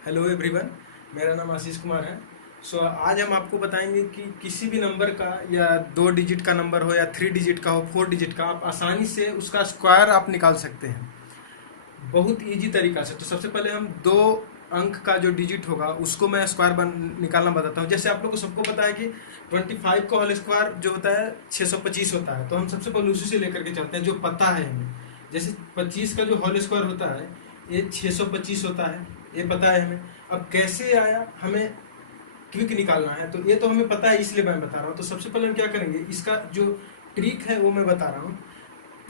Hello everyone, मेरा नाम आशीष कुमार है। आज हम आपको बताएंगे कि किसी भी नंबर का या 2 डिजिट का नंबर हो या 3 डिजिट का हो, 4 डिजिट का, आप आसानी से उसका स्क्वायर आप निकाल सकते हैं बहुत इजी तरीका से। तो सबसे पहले हम 2 अंक का जो डिजिट होगा उसको मैं स्क्वायर निकालना बताता हूँ। जैसे आप लोग को सबको पता है कि 25 का होल स्क्वायर जो होता है 625 होता है। तो हम सबसे पहले उसी से लेकर के चलते हैं जो पता है हमें। जैसे 25 का जो होल स्क्वायर होता है ये 625 होता है, ये पता है हमें। अब कैसे आया हमें क्विक निकालना है, तो ये तो हमें पता है इसलिए मैं बता रहा हूँ। तो सबसे पहले हम क्या करेंगे, इसका जो ट्रिक है वो मैं बता रहा हूँ।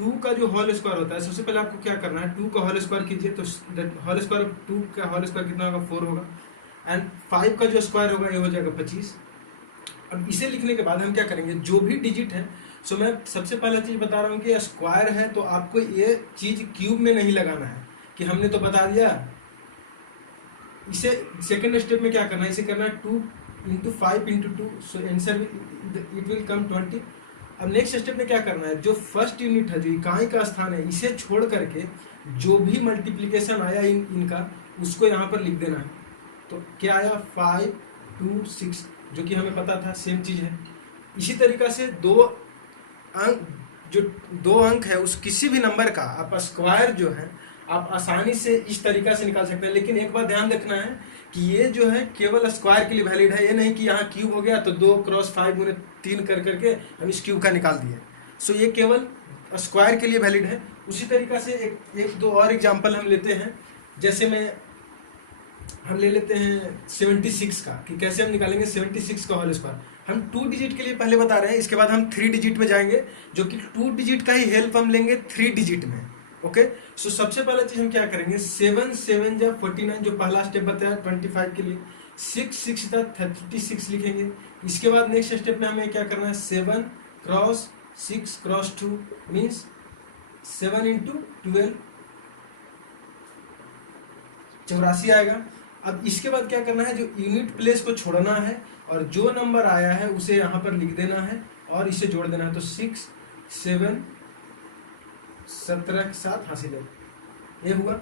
2 का जो होल स्क्वायर होता है, सबसे पहले आपको क्या करना है, 2 का होल स्क्वायर कीजिए तो होल स्क्वायर 2 का होल स्क्वायर कितना होगा, 4 होगा। एंड 5 का जो स्क्वायर होगा ये हो जाएगा 25। अब इसे लिखने के बाद हम क्या करेंगे, जो भी डिजिट है, सो मैं सबसे पहला चीज बता रहा हूँ कि स्क्वायर है तो आपको ये चीज क्यूब में नहीं लगाना है कि हमने तो बता दिया। इसे सेकेंड स्टेप में क्या करना है, इसे करना है 2 into 5 into 2, so answer it will come 20। अब नेक्स्ट स्टेप में क्या करना है, जो फर्स्ट यूनिट है, जो इकाई का स्थान है, इसे छोड़ करके जो भी मल्टीप्लीकेशन आया इनका उसको यहाँ पर लिख देना है। तो क्या आया, 5 2 6, जो कि हमें पता था, सेम चीज है। इसी तरीका से जो 2 अंक है उस किसी भी नंबर का आप स्क्वायर जो है आप आसानी से इस तरीका से निकाल सकते हैं। लेकिन एक बात ध्यान रखना है कि ये जो है केवल स्क्वायर के लिए वैलिड है, ये नहीं कि यहाँ क्यूब हो गया तो 2 क्रॉस 5 गुने 3 कर करके हम इस क्यूब का निकाल दिए। सो ये केवल स्क्वायर के लिए वैलिड है। उसी तरीका से एक दो और एग्जाम्पल हम लेते हैं। जैसे हम ले लेते हैं 76 का, कि कैसे हम निकालेंगे 76 का होल स्क्वायर। हम 2 डिजिट के लिए पहले बता रहे हैं, इसके बाद हम 3 डिजिट में जाएंगे, जो कि 2 डिजिट का ही हेल्प हम लेंगे 3 डिजिट में। ओके, सो सबसे पहला चीज हम क्या करेंगे, 7 7 जा 49, जो पहला स्टेप बताया 25 के लिए। 6 6 जा 36 लिखेंगे। इसके बाद नेक्स्ट स्टेप में हमें क्या करना है, 7 क्रॉस 6 क्रॉस 2 मीन्स 7 इंटू 12, 84 आएगा। अब इसके बाद क्या करना है, जो यूनिट प्लेस को छोड़ना है और जो नंबर आया है उसे यहाँ पर लिख देना है और इसे जोड़ देना है। तो 6 7 17 के साथ हासिल है, ये हुआ।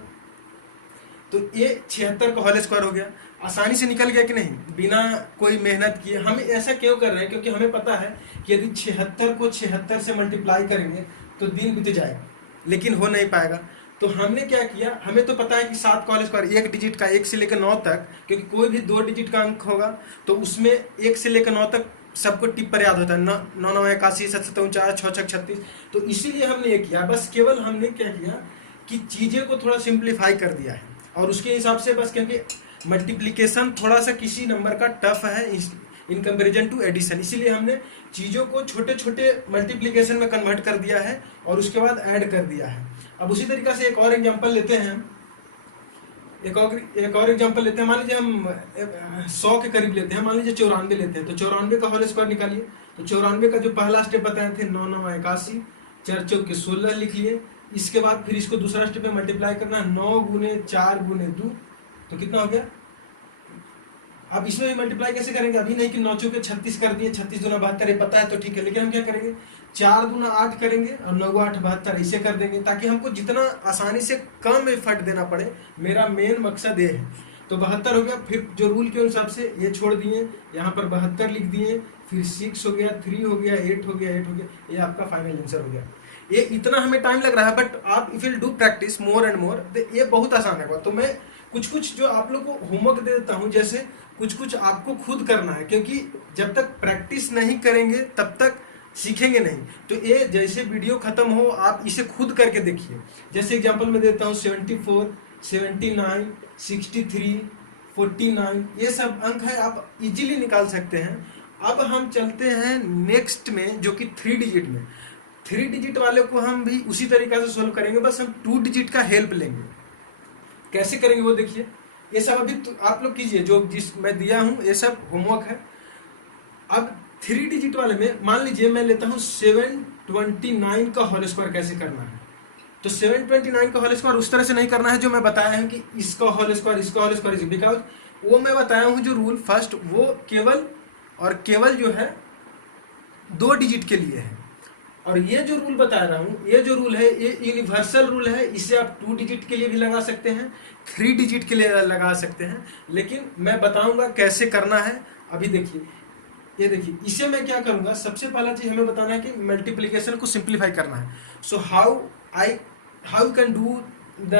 तो ये 76 का होल स्क्वायर हो गया। आसानी से निकल गया कि नहीं, बिना कोई मेहनत किए। हम ऐसा क्यों कर रहे हैं, क्योंकि हमें पता है कि यदि 76 को 76 से मल्टीप्लाई करेंगे तो दिन बीत जाएगा, लेकिन हो नहीं पाएगा। तो हमने क्या किया, हमें तो पता है कि 7 का होल स्क्वायर एक डिजिट का 1 से लेकर 9 तक, क्योंकि कोई भी 2 डिजिट का अंक होगा तो उसमें 1 से लेकर 9 तक सबको टिप पर याद होता है, 9 9 81 7 7 49 6 6 36। तो इसीलिए हमने ये किया, बस केवल हमने क्या किया कि चीजें को थोड़ा सिंप्लीफाई कर दिया है। और उसके हिसाब से बस, क्योंकि मल्टीप्लीकेशन थोड़ा सा किसी नंबर का टफ है इन कंपेरिजन टू एडिशन, इसीलिए हमने चीजों को छोटे छोटे मल्टीप्लीकेशन में कन्वर्ट कर दिया है और उसके बाद ऐड कर दिया है। अब उसी तरीका से एक और एग्जांपल लेते हैं, एक और एग्जांपल लेते हैं। मान लीजिए हम 100 के करीब लेते हैं, मान लीजिए 94 लेते हैं। तो 94 का होल स्क्वायर निकालिए। तो 94 का जो पहला स्टेप बताए थे 9 9 81, 4 चौके 16 लिख लिए। इसके बाद फिर इसको दूसरा स्टेप में मल्टीप्लाई करना, 9 गुने 4 गुने 2, तो कितना हो गया। अब इसमें भी मल्टीप्लाई कैसे करेंगे, अभी नहीं कि 9 चौके 36 कर दिए, 36 दूना 72, पता है तो ठीक है। लेकिन हम क्या करेंगे, 4 दूना 8 करेंगे और 9 8 72 इसे कर देंगे, ताकि हमको जितना आसानी से कम एफर्ट देना पड़े। मेरा मेन मकसद ये है। तो 72 हो गया। फिर जो रूल के हिसाब से ये छोड़ दिए, यहाँ पर 72 लिख दिए, फिर 6 हो गया, 3 हो गया, 8 हो गया, 8 हो गया, ये आपका फाइनल आंसर हो गया। ये इतना हमें टाइम लग रहा है, बट आप if will do practice more and more, ये बहुत आसान है। तो मैं कुछ जो आप लोग को होमवर्क दे देता हूँ, जैसे कुछ आपको खुद करना है, क्योंकि जब तक प्रैक्टिस नहीं करेंगे तब तक सीखेंगे नहीं। तो ये जैसे वीडियो खत्म हो आप इसे खुद करके देखिए। जैसे एग्जांपल में देता हूँ 74 79 63 49, ये सब अंक है, आप इजीली निकाल सकते हैं। अब हम चलते हैं नेक्स्ट में, जो कि 3 डिजिट में। 3 डिजिट वाले को हम भी उसी तरीका से सोल्व करेंगे, बस हम 2 डिजिट का हेल्प लेंगे। कैसे करेंगे वो देखिए। ये सब अभी तो आप लोग कीजिए, जो जिस मैं दिया हूं ये सब होमवर्क है। अब 3 डिजिट वाले में मान लीजिए मैं लेता हूं 729 का होल स्क्वायर कैसे करना है। तो 729 का होल स्क्वायर उस तरह से नहीं करना है जो मैं बताया है कि इसका होल स्क्वायर इसका होल स्क्वायर, बिकॉज वो मैं बताया हूं जो रूल फर्स्ट, वो केवल और केवल जो है 2 डिजिट के लिए है। और ये जो रूल बता रहा हूँ, ये जो रूल है ये यूनिवर्सल रूल है। इसे आप 2 डिजिट के लिए भी लगा सकते हैं, 3 डिजिट के लिए लगा सकते हैं, लेकिन मैं बताऊंगा कैसे करना है। अभी देखिए, ये देखिए, इसे मैं क्या करूंगा, सबसे पहला चीज हमें बताना है कि मल्टीप्लिकेशन को सिंप्लीफाई करना है। So how you can do the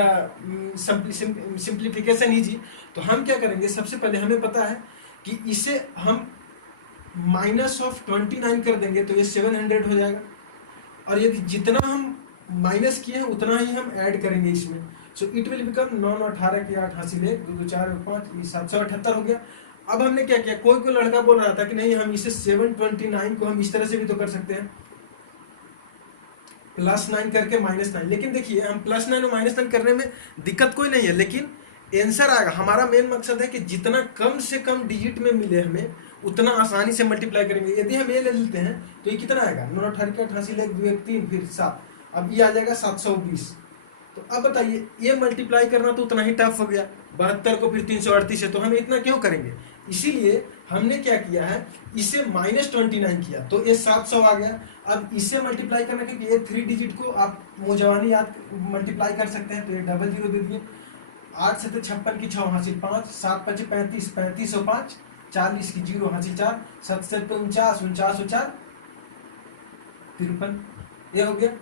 simplification easy. तो हम क्या करेंगे, सबसे पहले हमें पता है कि इसे हम -29 कर देंगे तो ये 700 हो जाएगा, और यदि जितना हम माइनस किए हैं उतना ही हम ऐड करेंगे इसमें। सो इट विल बिकम 9 9 18 के 8 हासिल 1 2 2 4 5 778 हो गया। अब हमने क्या किया, कोई लड़का बोल रहा था कि नहीं हम इसे 729 को हम इस तरह से भी तो कर सकते हैं, +9 करके -9। लेकिन देखिए, हम +9 और -9 करने में दिक्कत कोई नहीं है, लेकिन आंसर आएगा। हमारा मेन मकसद है कि जितना कम से कम डिजिट में मिले हमें उतना आसानी से मल्टीप्लाई करेंगे। यदि हम ये ले लेते हैं तो ये कितना आएगा, 9 18 के 8 हासिल 1 2 1 3 फिर 7, अब ये आ जाएगा 720। तो अब बताइए, ये मल्टीप्लाई करना तो उतना ही टफ हो गया, 72 को फिर 338 है, तो हम इतना क्यों करेंगे। इसीलिए हमने क्या किया है, इसे -29 किया तो ये 700 आ गया। अब इससे मल्टीप्लाई करना, क्योंकि ये 3 डिजिट को आप मुजवानी याद मल्टीप्लाई कर सकते हैं, तो ये 00 दे दिए। 8 से 56 की 6 हासिल 5, 7 5 35 35 और 5 40 की 0 हासिल 4, 7 7 पे 49 49 और 4 53, ये हो गया,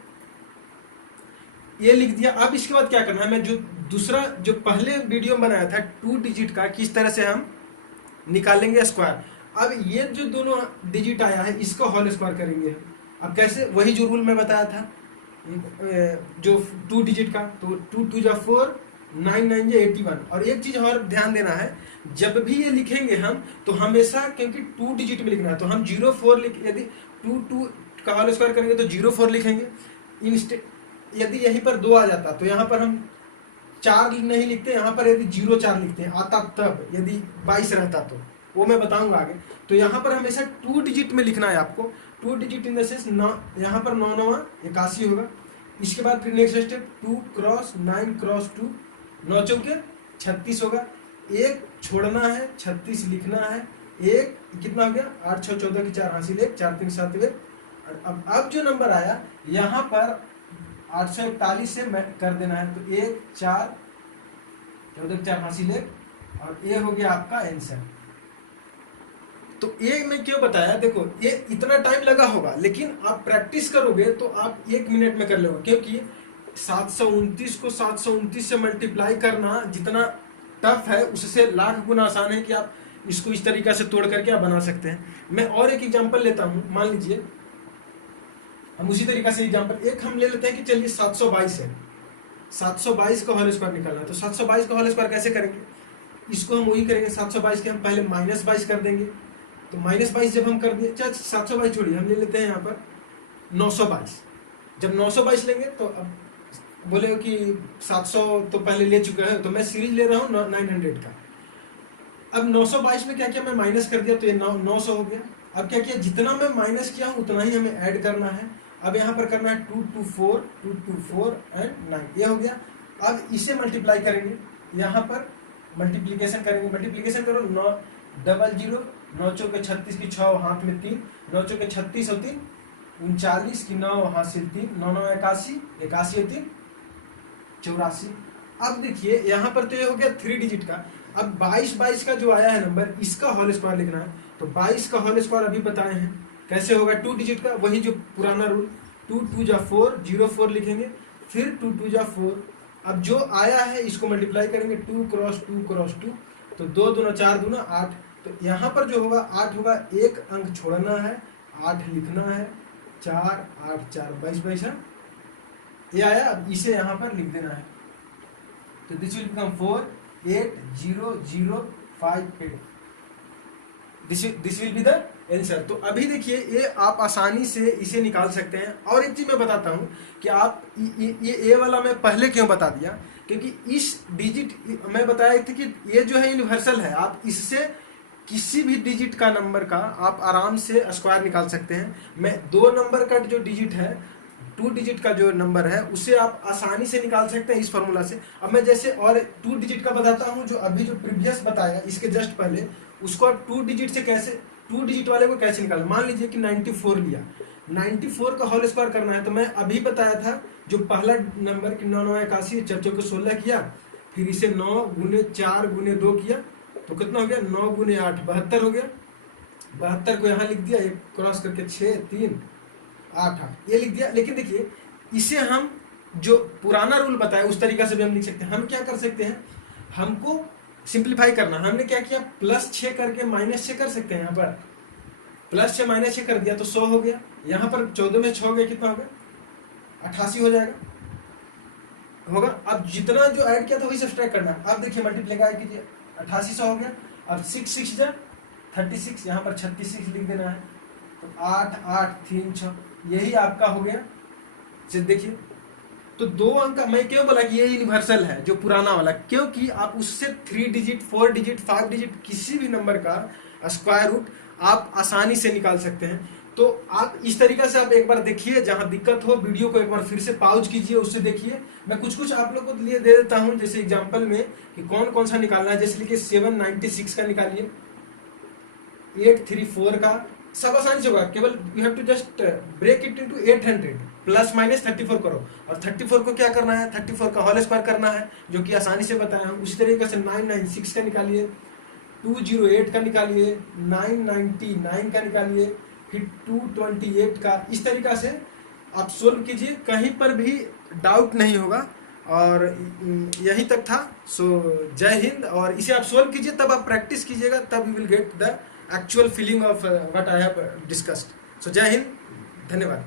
ये लिख दिया। अब इसके बाद क्या करना है, मैं जो दूसरा जो पहले वीडियो में बनाया था 2 डिजिट का, किस तरह से हम निकालेंगे स्क्वायर। अब ये जो दोनों डिजिट आया है इसका होल स्क्वायर करेंगे हम। अब कैसे, वही जो रूल मैं बताया था जो 2 डिजिट का, तो 2 2 जा 4 9 9 जा 81। और एक चीज और ध्यान देना है, जब भी ये लिखेंगे हम तो हमेशा, क्योंकि 2 डिजिट में लिखना है, तो हम 04 लिख, यदि 2 2 का होल स्क्वायर करेंगे तो 04 लिखेंगे। यदि यहीं पर 2 आ जाता तो यहाँ पर हम 4 नहीं लिखते, यहाँ पर यदि 04 लिखते हैं आता, तब यदि 22 रहता तो वो मैं बताऊंगा आगे। तो यहाँ पर हमेशा 2 डिजिट में लिखना है आपको, 2 डिजिट इन द सेंस, यहाँ पर 9 9 81 होगा। इसके बाद फिर नेक्स्ट स्टेप 2 क्रॉस 9 क्रॉस 2 9 चौके 36 होगा। एक छोड़ना है, 36 लिखना है, एक कितना हो गया 8 6 14 की 4 हासिल 1 4 3 7 1। अब जो नंबर आया यहाँ पर 841 से कर देना है, तो 1 4 14 4 हासिल 1, और ये हो गया आपका आंसर। तो ये मैं क्यों बताया, देखो ये इतना टाइम लगा होगा, लेकिन आप प्रैक्टिस करोगे तो आप 1 मिनट में कर लोगे, क्योंकि 729 को 729 से मल्टीप्लाई करना जितना टफ है उससे लाख गुना आसान है कि आप इसको इस तरीका से तोड़ करके आप बना सकते हैं। मैं और एक एग्जांपल लेता हूं, मान लीजिए हम उसी तरीका से एग्जांपल एक हम ले लेते हैं कि चलिए 722 है, 722 का होल स्क्वायर निकालना है। तो 722 का होल स्क्वायर कैसे करेंगे, इसको हम वही करेंगे, 722 के हम पहले -22 कर देंगे। तो -22 जब हम कर दिए, 722 छोड़िए, हम ले लेते हैं यहाँ पर 922। जब 922 लेंगे तो अब बोले कि 700 तो पहले ले चुके हैं, तो मैं सीरीज ले रहा हूँ 900 का। अब 922 में क्या किया, मैं माइनस कर दिया तो ये 900 हो गया। अब क्या किया, जितना मैं माइनस किया हूँ उतना ही हमें ऐड करना है। अब यहाँ पर करना है 224 224 एंड 9, ये हो गया। अब इसे मल्टीप्लाई करेंगे, यहाँ पर मल्टीप्लीकेशन करेंगे, मल्टीप्लीकेशन करो 9 00 9 चौके 36 की 6 हाथ में 3 9 चौके 36 और 3 39 की 9 हासिल 3 9 9 81 81 और 3 84। अब देखिए यहाँ पर तो ये हो गया 3 डिजिट का। अब 22 का जो आया है नंबर, इसका होल स्क्वायर लिखना है। तो 22 का होल स्क्वायर अभी बताए हैं कैसे होगा, 2 डिजिट का, वही जो पुराना रूल, 2 2 जा 4 04 लिखेंगे, फिर 2 2 जा 4। अब जो आया है इसको मल्टीप्लाई करेंगे 2 क्रॉस 2 क्रॉस 2, तो 2 दूना 4 दूना 8। तो यहाँ पर जो होगा 8 होगा, एक अंक छोड़ना है, 8 लिखना है, 4 8 4 22 है, ये आया। अब इसे यहाँ पर लिख देना है, तो this will become 4 8 0 0 5 8, this will be the answer. तो अभी देखिए ये आप आसानी से इसे निकाल सकते हैं। और एक चीज मैं बताता हूँ कि आप ये ए वाला मैं पहले क्यों बता दिया, क्योंकि इस डिजिट मैं बताया था कि ये जो है यूनिवर्सल है, आप इससे किसी भी डिजिट का नंबर का आप आराम से स्क्वायर निकाल सकते हैं। मैं 2 नंबर का जो डिजिट है, 2 डिजिट का जो नंबर है, उसे आप आसानी से निकाल सकते हैं इस फॉर्मूला से। अब मैं जैसे और 2 डिजिट का बताता हूं, जो अभी जो प्रीवियस बताया इसके जस्ट पहले, उसको आप 2 डिजिट से कैसे, 2 डिजिट वाले को कैसे निकालें। मान लीजिए कि 94 लिया, 94 का होल स्क्वायर करना है, तो मैं अभी बताया था जो पहला नंबर कि 9 9 81, 4 को 16 किया, फिर इसे 9 गुने 4 गुने 2 किया, तो कितना हो गया 9 गुने 8 72 हो गया। 72 को यहाँ लिख दिया, एक क्रॉस करके 6 3 8 8 ये लिख दिया। लेकिन देखिए इसे हम जो पुराना रूल बताया उस तरीका से भी हम लिख सकते हैं। हम क्या कर सकते हैं, हमको सिंप्लीफाई करना, हमने क्या किया +6 करके -6 कर सकते हैं। यहाँ पर +6 -6 कर दिया तो 100 हो गया। यहाँ पर 14 में 6 गया, कितना हो गया 88 हो जाएगा होगा। अब जितना जो ऐड किया था वही सब्सट्रैक्ट करना है। अब देखिए मल्टीप्लाई कीजिए, 88 100 हो गया। अब 6 6 जा 36, यहाँ पर 36 लिख देना है, तो 8 8 3 6 यही आपका हो गया। देखिए तो 2 अंक का, मैं क्यों बोला कि ये यूनिवर्सल है जो पुराना वाला, क्योंकि आप उससे 3 डिजिट 4 डिजिट 5 डिजिट किसी भी नंबर का स्क्वायर रूट आप आसानी से निकाल सकते हैं। तो आप इस तरीका से आप एक बार देखिए, जहां दिक्कत हो वीडियो को एक बार फिर से पॉज कीजिए, उससे देखिए। मैं कुछ आप लोगों को लिए दे देता हूं, जैसे एग्जांपल में कि कौन कौन सा निकालना है। जैसे लिखिए 796 का निकालिए, 834 का, सब आसानी से होगा। केवल you have to just break it into 800 +-34 करो, और 34 को क्या करना है 34 का होल स्क्वायर करना है, जो कि आसानी से बताया हूं। उसी तरीके से 996 का निकालिए, 208 का निकालिए, 999 का निकालिए, फिर 228 का। इस तरीका से आप सोल्व कीजिए, कहीं पर भी डाउट नहीं होगा। और यही तक था। सो जय हिंद। और इसे आप सोल्व कीजिए, तब आप प्रैक्टिस कीजिएगा, तब you will get the actual feeling of what I have discussed. So Jai Hind, धन्यवाद।